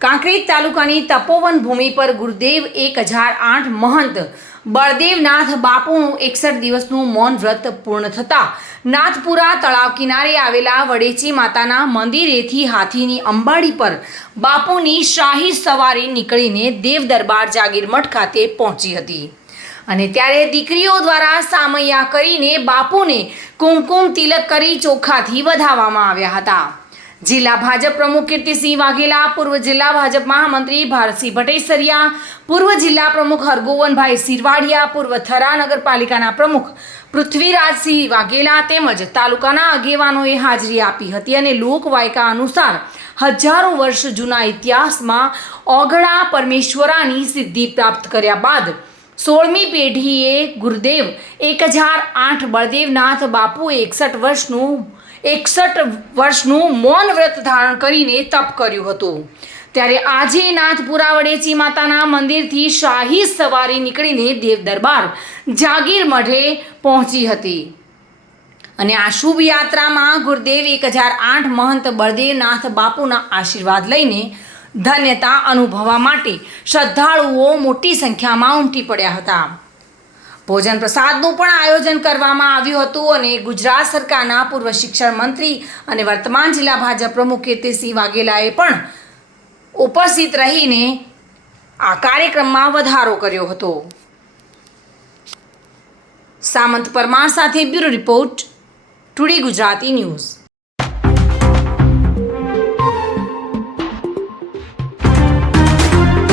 કાંકરેજ તાલુકાની તપોવન ભૂમિ પર ગુરુદેવ 1008 મહંત બળદેવનાથ બાપુનું 61 દિવસનું મૌન વ્રત પૂર્ણ થતાં નાથપુરા તળાવ કિનારે આવેલા વડેચી માતાના મંદિરેથી હાથીની અંબાડી પર બાપુની શાહી સવારી નીકળીને દેવ દરબાર જાગીર મઠ ખાતે પહોંચી હતી અને ત્યારે દીકરીઓ દ્વારા સામૈયા કરીને બાપુને કુમકુમ તિલક કરી ચોખાથી વધાવવામાં આવ્યા હતા। જિલ્લા ભાજપ પ્રમુખ કીર્તિસિંહ વાઘેલા, પૂર્વ જિલ્લા ભાજપ મહામંત્રી ભારતસિંહ ભટ્ટેસરિયા, પૂર્વ જિલ્લા પ્રમુખ હરગોવનભાઈ સિરવાડિયા, પૂર્વ થરા નગરપાલિકાના પ્રમુખ પૃથ્વીરાજસિંહ વાઘેલા તેમજ તાલુકાના આગેવાનોએ હાજરી આપી હતી અને લોકવાયકા અનુસાર હજારો વર્ષ જૂના ઇતિહાસમાં ઓગળા પરમેશ્વરાની સિદ્ધિ પ્રાપ્ત કર્યા બાદ 16મી પેઢીએ ગુરુદેવ 1008 બળદેવનાથ બાપુએ 61 વર્ષનું મૌન વ્રત ધારણ કરીને તપ કર્યું હતું। ત્યારે આજે નાથપુરા વડેચી માતાના મંદિરથી શાહી સવારી નીકળીને દેવ દરબાર જાગીર મઠે પહોંચી હતી અને આ શુભ યાત્રામાં ગુરુદેવ 1008 મહંત બળદેવનાથ બાપુના આશીર્વાદ લઈને ધન્યતા અનુભવવા માટે શ્રદ્ધાળુઓ મોટી સંખ્યામાં ઉમટી પડ્યા હતા। ભોજન પ્રસાદનું પણ આયોજન કરવામાં આવ્યું હતું અને ગુજરાત સરકારના પૂર્વ શિક્ષણ મંત્રી અને વર્તમાન જિલ્લા ભાજપ પ્રમુખ કીર્તિસિંહ વાઘેલાએ પણ ઉપસ્થિત રહીને આ કાર્યક્રમમાં વધારો કર્યો હતો। સામંત પરમાર સાથે bureau report, today Gujarati news.